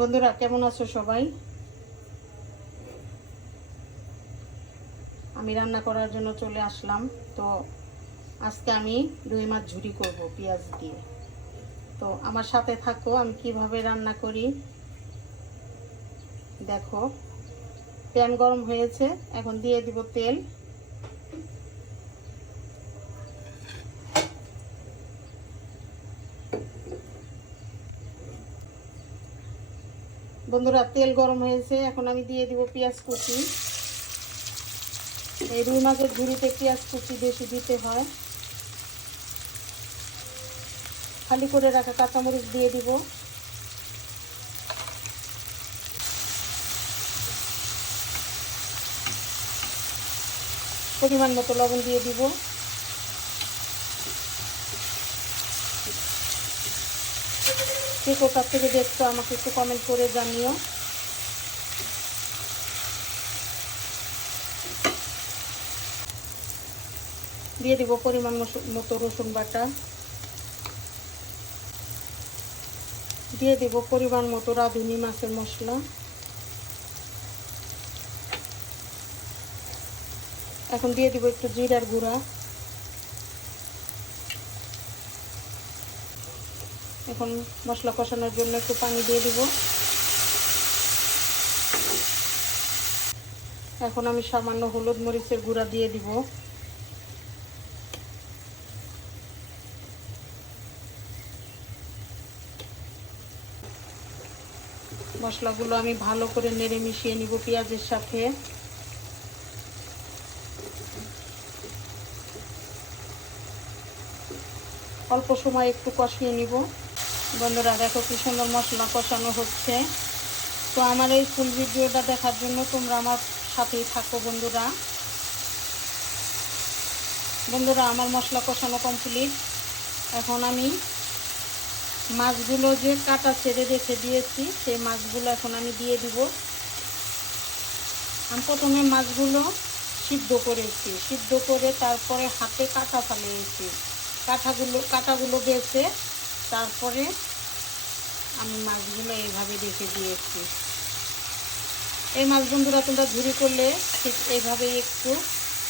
বন্ধুরা কেমন আছো সবাই? আমি রান্না করার জন্য চলে আসলাম। তো আজকে আমি রুই মাছ ঝুরি করব পেঁয়াজ দিয়ে। তো আমার সাথে থাকো, আমি কিভাবে রান্না করি দেখো। প্যান গরম হয়েছে, এখন দিয়ে দিব তেল। বন্ধুরা তেল গরম হয়েছে, এখন আমি দিয়ে দিব পেঁয়াজ কুচি। এই রুই মাছের ঝুরিতে পেঁয়াজ কুচি বেশি দিতে হয়। খালি করে রাখা কাঁচামরিচ দিয়ে দিব। পরিমাণ মতো লবণ দিয়ে দিব। কে কোথা থেকে দেখছো আমাকে একটু কমেন্ট করে জানিও। দিয়ে দিব পরিমাণ মতো রসুন বাটা। দিয়ে দেব পরিমাণ মতো রাঁধুনি মাছের মশলা। এখন দিয়ে দিব একটু জিরার গুঁড়া। এখন মশলা কষানোর জন্য একটু পানি দিয়ে দিব। এখন আমি সামান্য হলুদ মরিচের গুঁড়া দিয়ে দিব। মশলাগুলো আমি ভালো করে নেড়ে মিশিয়ে নিব পেঁয়াজের সাথে। অল্প সময় একটু কষিয়ে নিব। বন্ধুরা দেখো কি সুন্দর মশলা কষানো হচ্ছে। তো আমার এই ফুল ভিডিওটা দেখার জন্য তোমরা আমার সাথেই থাকো বন্ধুরা। আমার মশলা কষানো কমপ্লিট। এখন আমি মাছগুলো যে কাটা ছেড়ে রেখে দিয়েছি সেই মাছগুলো এখন আমি দিয়ে দিব। আমি প্রথমে মাছগুলো সিদ্ধ করেছি, সিদ্ধ করে তারপরে হাতে কাটা ফালিয়েছি। কাটাগুলো বেছে তারপরে আমি মাছগুলো এইভাবে রেখে দিয়েছি। এই মাছ বন্ধুরা তোমরা ঝুরি করলে ঠিক এইভাবেই একটু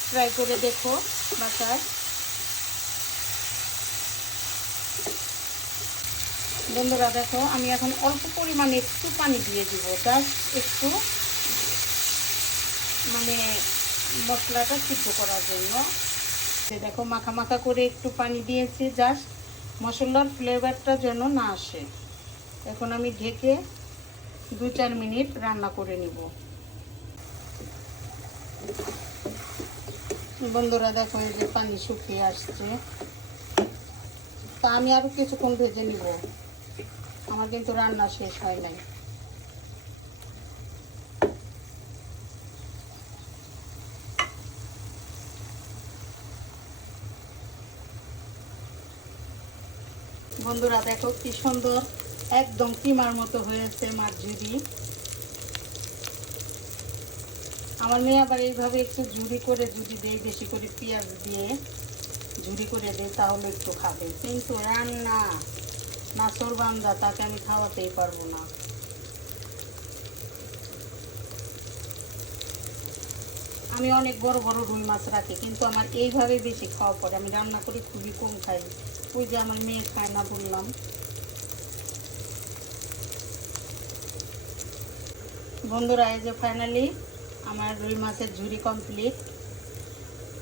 ট্রাই করে দেখো বাসায়। বন্ধুরা দেখো আমি এখন অল্প পরিমাণে একটু পানি দিয়ে দিব, জাস্ট একটু মানে মশলাটা সিদ্ধ করার জন্য। দেখো মাখা মাখা করে একটু পানি দিয়েছি, জাস্ট মশলার ফ্লেভারটা যেন না আসে। এখন আমি ঢেকে 2-4 মিনিট রান্না করে নিব। বন্ধুরা দেখো এই যে পানি শুকিয়ে আসছে। তা আমি আরও কিছুক্ষণ ভেজে নিব, আমার কিন্তু রান্না শেষ হয় নাই। বন্ধুরা দেখো কি সুন্দর একদম কিমার মতো হয়েছে মাছ ঝুরি। আমার মেয়ে আবার এইভাবে একটু ঝুরি করে যদি দেয়, বেশি করে পেঁয়াজ দিয়ে ঝুরি করে দেয় তাহলে একটু খাবে, কিন্তু রান্না নাচর বান্দা তাকে আমি খাওয়াতেই পারবো না। আমি অনেক বড় বড় রুই মাছ রাখি, কিন্তু আমার এইভাবে বেশি খাওয়া পড়ে। আমি রান্না করি খুবই কম খাই। ওই যে আমার মেয়ে খায় না বললাম। বন্ধুরা এই যে ফাইনালি আমার রুই মাছের ঝুরি কমপ্লিট।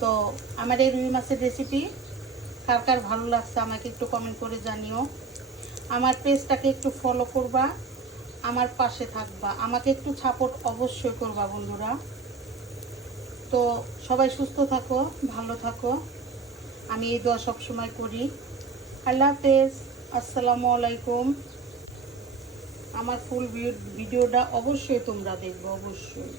তো আমার এই রুই মাছের রেসিপি কার কার ভালো লাগছে আমাকে একটু কমেন্ট করে জানিও। আমার পেজটাকে একটু ফলো করবা, আমার পাশে থাকবা, আমাকে একটু সাপোর্ট অবশ্যই করবা বন্ধুরা। তো সবাই সুস্থ থাকো, ভালো থাকো, আমি এই দোয়া সবসময় করি। আল্লাহ হাফেজ, আসসালামু আলাইকুম। আমার ফুল ভিডিওটা অবশ্যই তোমরা দেখবে, অবশ্যই।